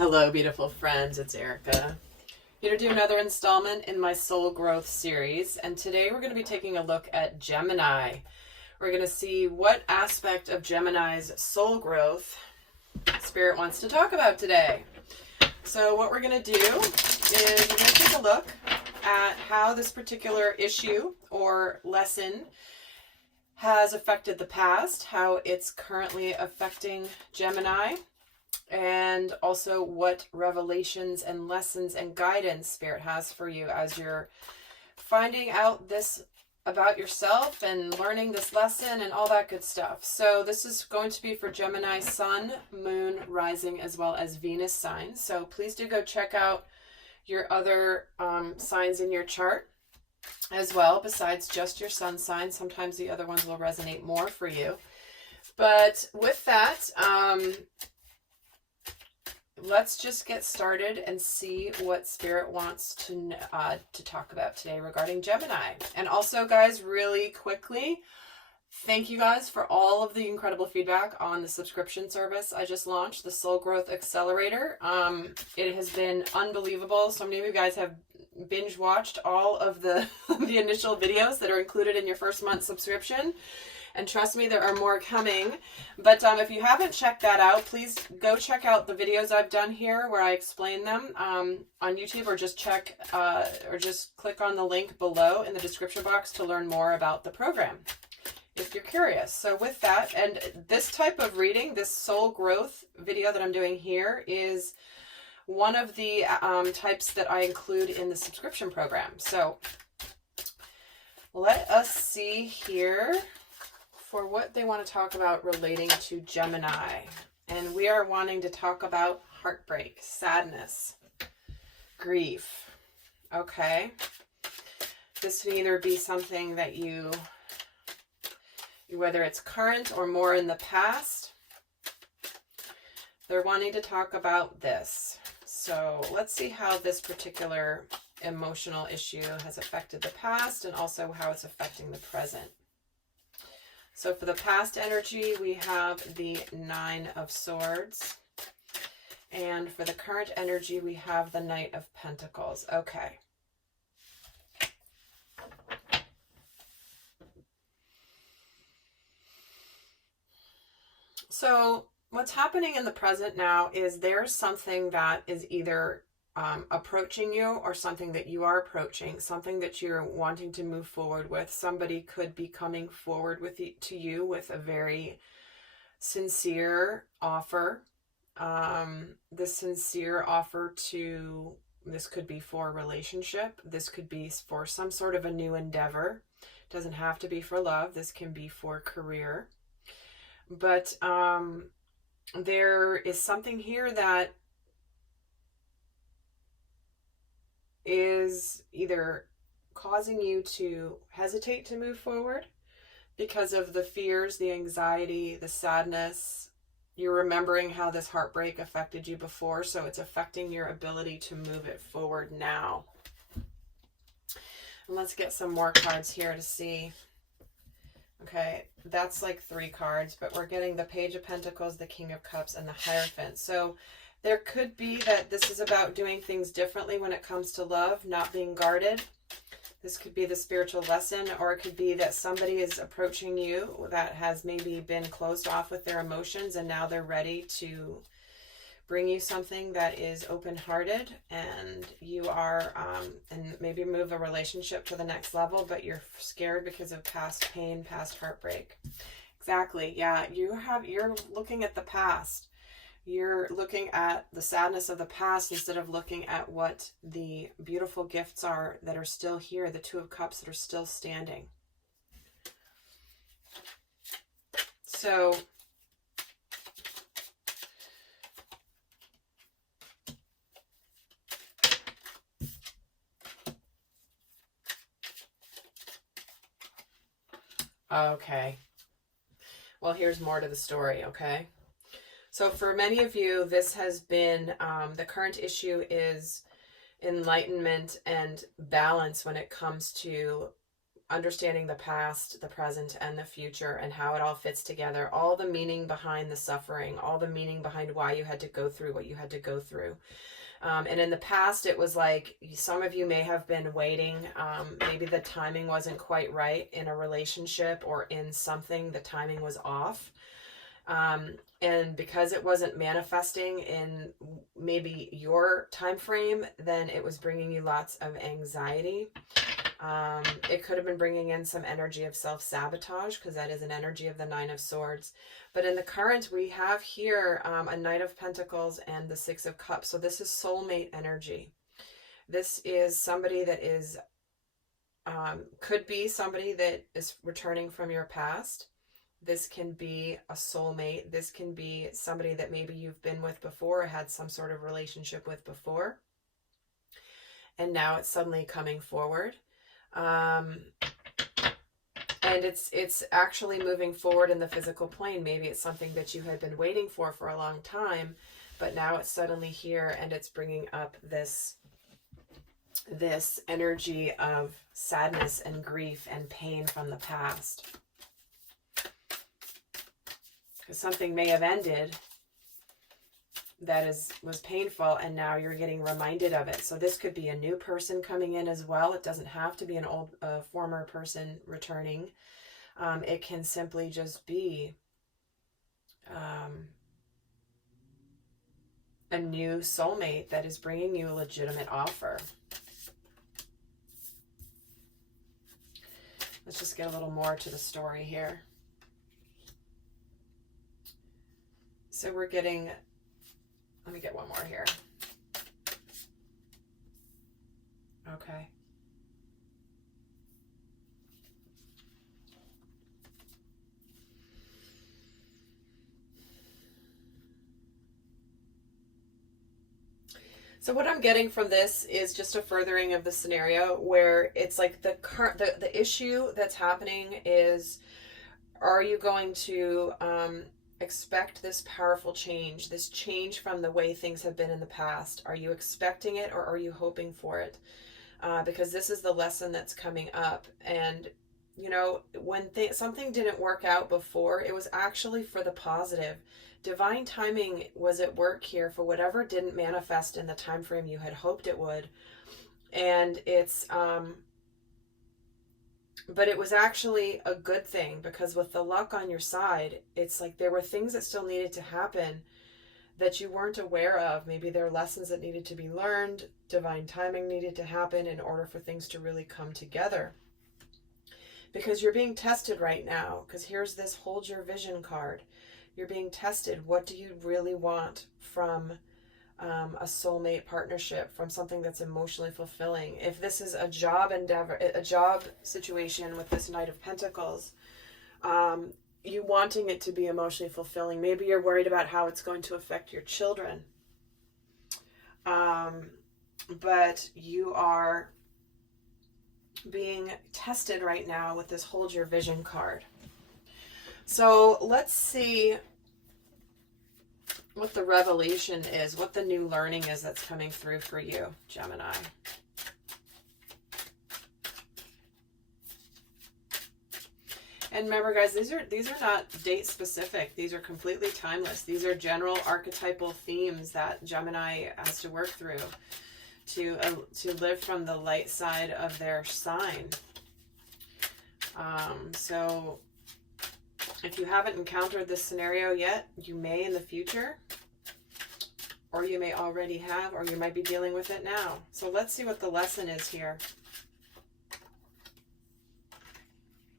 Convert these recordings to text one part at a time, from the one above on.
Hello, beautiful friends. It's Erika. Here to do another installment in my Soul Growth series. And today we're going to be taking a look at Gemini. We're going to see what aspect of Gemini's soul growth Spirit wants to talk about today. So what we're going to do is we're going to take a look at how this particular issue or lesson has affected the past, how it's currently affecting Gemini, and also what revelations and lessons and guidance Spirit has for you as you're finding out this about yourself and learning this lesson and all that good stuff. So this is going to be for Gemini Sun, Moon, Rising, as well as Venus signs. So please do go check out your other signs in your chart as well, besides just your sun sign. Sometimes the other ones will resonate more for you. But with that, let's just get started and see what Spirit wants to talk about today regarding Gemini. And also, guys, really quickly, thank you guys for all of the incredible feedback on the subscription service I just launched, the Soul Growth Accelerator. It has been unbelievable. So many of you guys have binge watched all of the initial videos that are included in your first month subscription. And trust me, there are more coming. But if you haven't checked that out, please go check out the videos I've done here where I explain them on YouTube, or just click on the link below in the description box to learn more about the program if you're curious. So with that, and this type of reading, this soul growth video that I'm doing here is one of the types that I include in the subscription program. So let us see here for what they want to talk about relating to Gemini. And we are wanting to talk about heartbreak, sadness, grief. Okay. This can either be something that whether it's current or more in the past, they're wanting to talk about this. So let's see how this particular emotional issue has affected the past and also how it's affecting the present. So for the past energy, we have the Nine of Swords. And for the current energy, we have the Knight of Pentacles. Okay. So what's happening in the present now is there's something that is either approaching you or something that you are approaching, something that you're wanting to move forward with. Somebody could be coming forward to you with a very sincere offer. The sincere offer this could be for a relationship. This could be for some sort of a new endeavor. It doesn't have to be for love. This can be for career. But there is something here that is either causing you to hesitate to move forward because of the fears, the anxiety, the sadness. You're remembering how this heartbreak affected you before, so it's affecting your ability to move it forward now. And let's get some more cards here to see. Okay, that's like 3 cards, but we're getting the Page of Pentacles, the King of Cups, and the Hierophant. So there could be that this is about doing things differently when it comes to love, not being guarded. This could be the spiritual lesson, or it could be that somebody is approaching you that has maybe been closed off with their emotions, and now they're ready to bring you something that is open-hearted, and you are, and maybe move a relationship to the next level, but you're scared because of past pain, past heartbreak. Exactly. Yeah. You're looking at the past. You're looking at the sadness of the past instead of looking at what the beautiful gifts are that are still here, the Two of Cups that are still standing. So okay. Well, here's more to the story, okay? So for many of you, this has been, the current issue is enlightenment and balance when it comes to understanding the past, the present, and the future, and how it all fits together, all the meaning behind the suffering, all the meaning behind why you had to go through what you had to go through. And in the past, it was like some of you may have been waiting. Maybe the timing wasn't quite right in a relationship or in something. The timing was off. And because it wasn't manifesting in maybe your time frame, then it was bringing you lots of anxiety. It could have been bringing in some energy of self-sabotage, because that is an energy of the Nine of Swords. But in the current, we have here a Knight of Pentacles and the Six of Cups. So this is soulmate energy. This is somebody that is, could be somebody that is returning from your past. This can be a soulmate. This can be somebody that maybe you've been with before, or had some sort of relationship with before, and now it's suddenly coming forward. And it's actually moving forward in the physical plane. Maybe it's something that you had been waiting for a long time, but now it's suddenly here, and it's bringing up this energy of sadness and grief and pain from the past. Because something may have ended that was painful, and now you're getting reminded of it. So this could be a new person coming in as well. It doesn't have to be an old former person returning. It can simply just be a new soulmate that is bringing you a legitimate offer. Let's just get a little more to the story here. So we're getting, let me get one more here. Okay. So what I'm getting from this is just a furthering of the scenario, where it's like the issue that's happening is, are you going to expect this powerful change, this change from the way things have been in the past? Are you expecting it, or are you hoping for it? Because this is the lesson that's coming up. And, you know, when something didn't work out before, it was actually for the positive. Divine timing was at work here for whatever didn't manifest in the time frame you had hoped it would. And it's but it was actually a good thing, because with the luck on your side, it's like there were things that still needed to happen that you weren't aware of. Maybe there are lessons that needed to be learned. Divine timing needed to happen in order for things to really come together. Because you're being tested right now. Because here's this hold your vision card. You're being tested. What do you really want from a soulmate partnership, from something that's emotionally fulfilling? If this is a job endeavor, a job situation with this Knight of Pentacles, you wanting it to be emotionally fulfilling. Maybe you're worried about how it's going to affect your children. But you are being tested right now with this hold your vision card. So let's see what the revelation is, what the new learning is that's coming through for you, Gemini. And remember, guys, these are not date specific. These are completely timeless. These are general archetypal themes that Gemini has to work through to live from the light side of their sign. So if you haven't encountered this scenario yet, you may in the future, or you may already have, or you might be dealing with it now. So let's see what the lesson is here.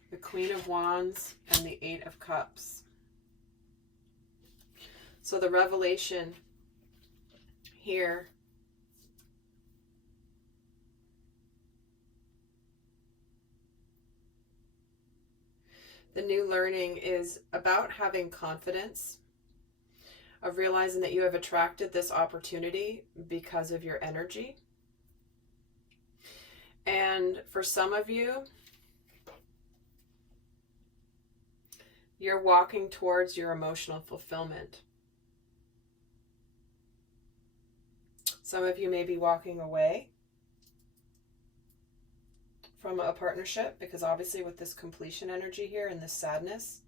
The Queen of Wands and the Eight of Cups. So the revelation here the new learning is about having confidence, of realizing that you have attracted this opportunity because of your energy. And for some of you, you're walking towards your emotional fulfillment. Some of you may be walking away from a partnership, because obviously with this completion energy here and this sadness,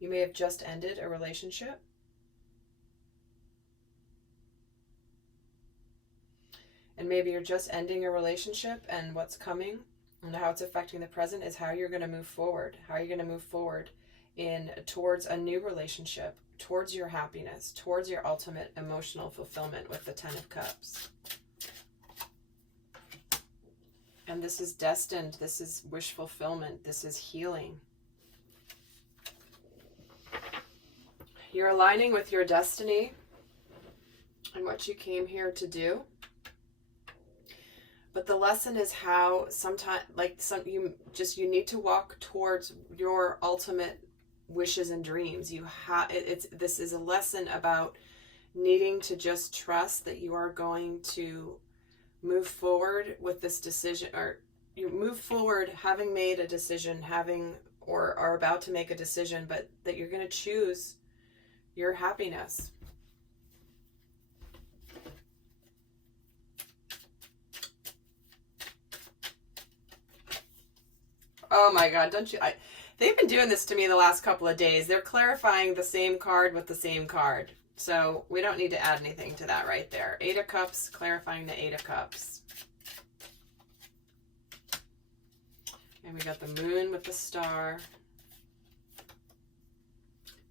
you may have just ended a relationship. And maybe you're just ending a relationship, and what's coming and how it's affecting the present is how you're going to move forward. How you're going to move forward towards a new relationship, towards your happiness, towards your ultimate emotional fulfillment with the Ten of Cups. And this is destined. This is wish fulfillment. This is healing. You're aligning with your destiny and what you came here to do. But the lesson is how sometimes, you need to walk towards your ultimate wishes and dreams. This is a lesson about needing to just trust that you are going to move forward with this decision, or you move forward having made a decision, or are about to make a decision, but that you're going to choose your happiness. Oh my God, don't you? They've been doing this to me the last couple of days. They're clarifying the same card with the same card. So we don't need to add anything to that right there. Eight of Cups, clarifying the Eight of Cups. And we got the Moon with the Star.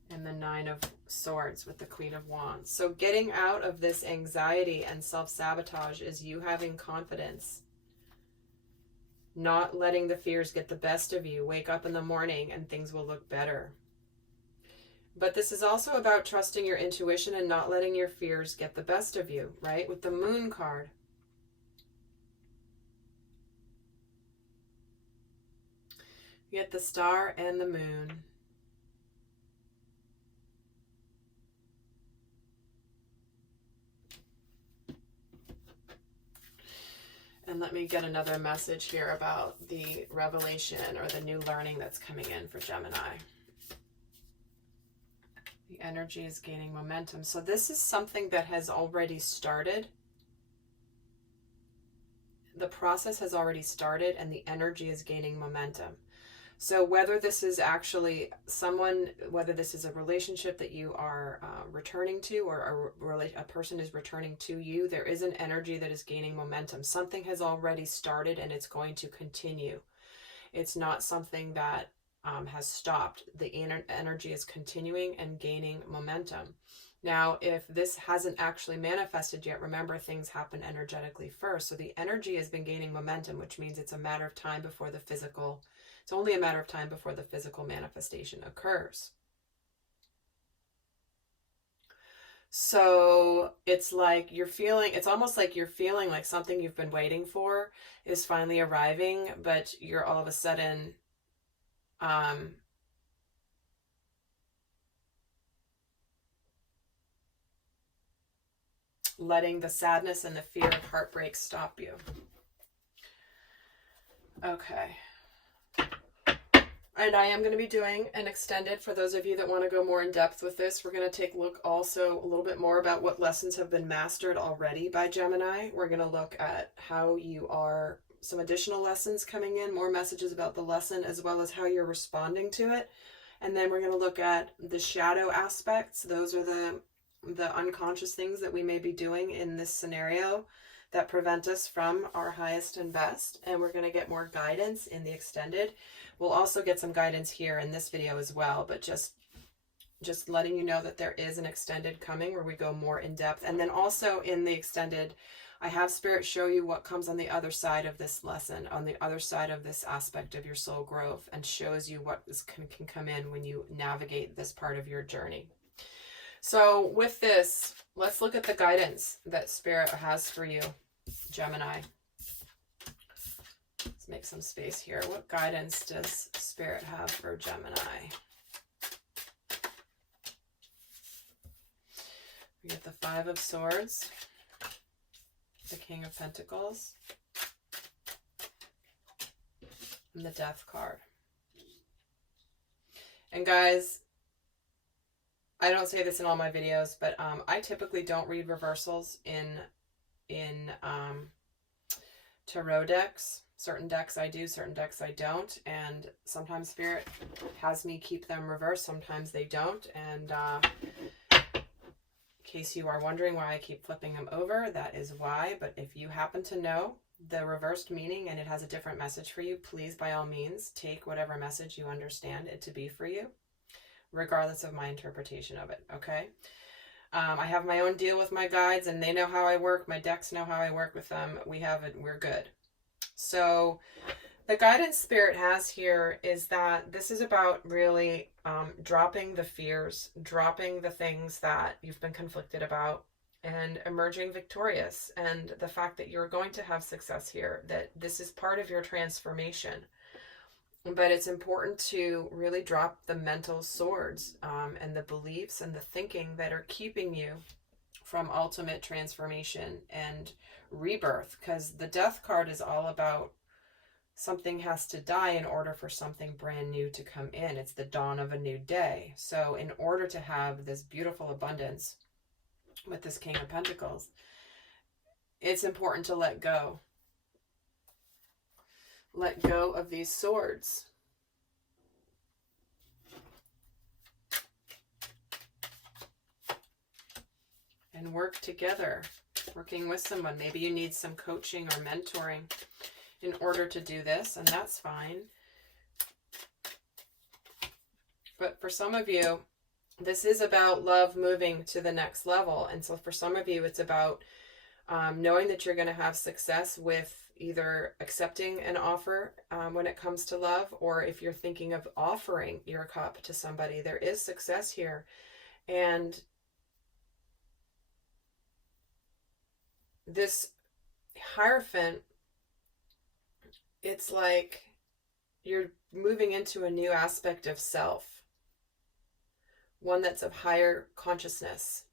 And the Nine of Swords with the Queen of Wands. So getting out of this anxiety and self-sabotage is you having confidence. Not letting the fears get the best of you. Wake up in the morning and things will look better. But this is also about trusting your intuition and not letting your fears get the best of you, right? With the Moon card. You get the Star and the Moon. And let me get another message here about the revelation or the new learning that's coming in for Gemini. The energy is gaining momentum. So this is something that has already started. The process has already started and the energy is gaining momentum. So whether this is actually whether this is a relationship that you are returning to, or a person is returning to you, there is an energy that is gaining momentum. Something has already started and it's going to continue. It's not something that has stopped. The energy is continuing and gaining momentum. Now, if this hasn't actually manifested yet, remember things happen energetically first. So the energy has been gaining momentum, which means it's a matter of time before the physical. It's only a matter of time before the physical manifestation occurs. So it's like it's almost like you're feeling like something you've been waiting for is finally arriving, but you're all of a sudden, letting the sadness and the fear of heartbreak stop you. Okay. And I am going to be doing an extended for those of you that want to go more in depth with this. We're going to take a look also a little bit more about what lessons have been mastered already by Gemini. We're going to look at how you are, some additional lessons coming in, more messages about the lesson, as well as how you're responding to it. And then we're going to look at the shadow aspects. Those are the unconscious things that we may be doing in this scenario that prevent us from our highest and best. And we're going to get more guidance in the extended. We'll also get some guidance here in this video as well, but just letting you know that there is an extended coming where we go more in depth. And then also in the extended, I have Spirit show you what comes on the other side of this lesson, on the other side of this aspect of your soul growth, and shows you what can come in when you navigate this part of your journey. So with this, let's look at the guidance that Spirit has for you, Gemini. Let's make some space here. What guidance does Spirit have for Gemini? We get the Five of Swords, the King of Pentacles, and the Death card. And guys, I don't say this in all my videos, but I typically don't read reversals in tarot decks. Certain decks I do, certain decks I don't, and sometimes Spirit has me keep them reversed, sometimes they don't, and in case you are wondering why I keep flipping them over, that is why. But if you happen to know the reversed meaning and it has a different message for you, please, by all means, take whatever message you understand it to be for you, regardless of my interpretation of it, okay? I have my own deal with my guides, and they know how I work. My decks know how I work with them. We're good. So the guidance Spirit has here is that this is about really dropping the fears, dropping the things that you've been conflicted about, and emerging victorious. And the fact that you're going to have success here, that this is part of your transformation. But it's important to really drop the mental swords and the beliefs and the thinking that are keeping you from ultimate transformation and rebirth, because the Death card is all about something has to die in order for something brand new to come in. It's the dawn of a new day. So in order to have this beautiful abundance with this King of Pentacles, it's important to let go. Let go of these swords. And work together, working with someone. Maybe you need some coaching or mentoring in order to do this, and that's fine. But for some of you, this is about love moving to the next level. And so for some of you, it's about knowing that you're going to have success with either accepting an offer when it comes to love, or if you're thinking of offering your cup to somebody, there is success here. And this Hierophant, it's like you're moving into a new aspect of self, one that's of higher consciousness.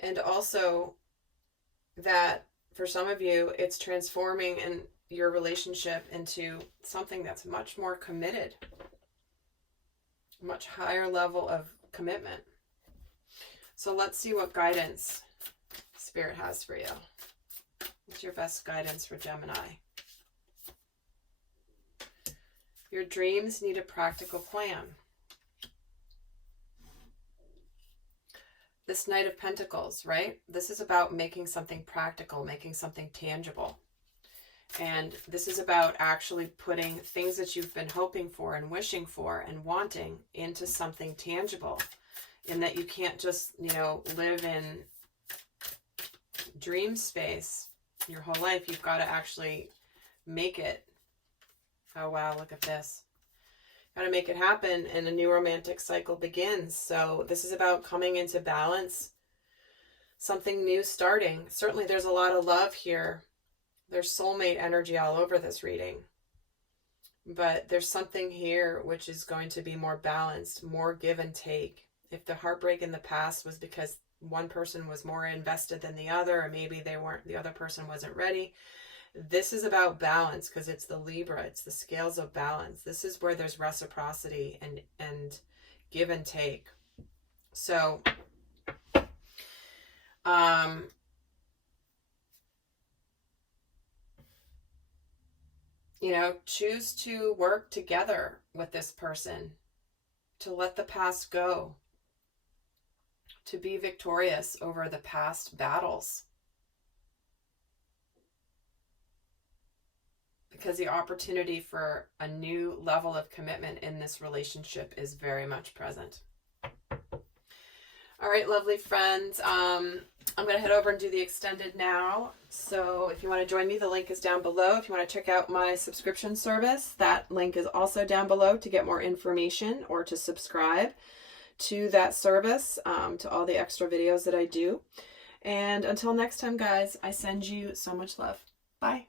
And also that for some of you, it's transforming in your relationship into something that's much more committed, much higher level of commitment. So let's see what guidance Spirit has for you. What's your best guidance for Gemini? Your dreams need a practical plan. This Knight of Pentacles, right? This is about making something practical, making something tangible. And this is about actually putting things that you've been hoping for and wishing for and wanting into something tangible. In that you can't just, live in dream space your whole life. You've got to actually make it. Oh, wow, look at this. Got to make it happen, and a new romantic cycle begins. So this is about coming into balance, something new starting. Certainly there's a lot of love here. There's soulmate energy all over this reading. But there's something here which is going to be more balanced, more give and take. If the heartbreak in the past was because one person was more invested than the other, or maybe the other person wasn't ready, this is about balance, because it's the Libra, it's the scales of balance. This is where there's reciprocity and give and take. So, choose to work together with this person, to let the past go, to be victorious over the past battles. Because the opportunity for a new level of commitment in this relationship is very much present. All right, lovely friends. I'm going to head over and do the extended now. So if you want to join me, the link is down below. If you want to check out my subscription service, that link is also down below to get more information or to subscribe to that service, to all the extra videos that I do. And until next time, guys, I send you so much love. Bye.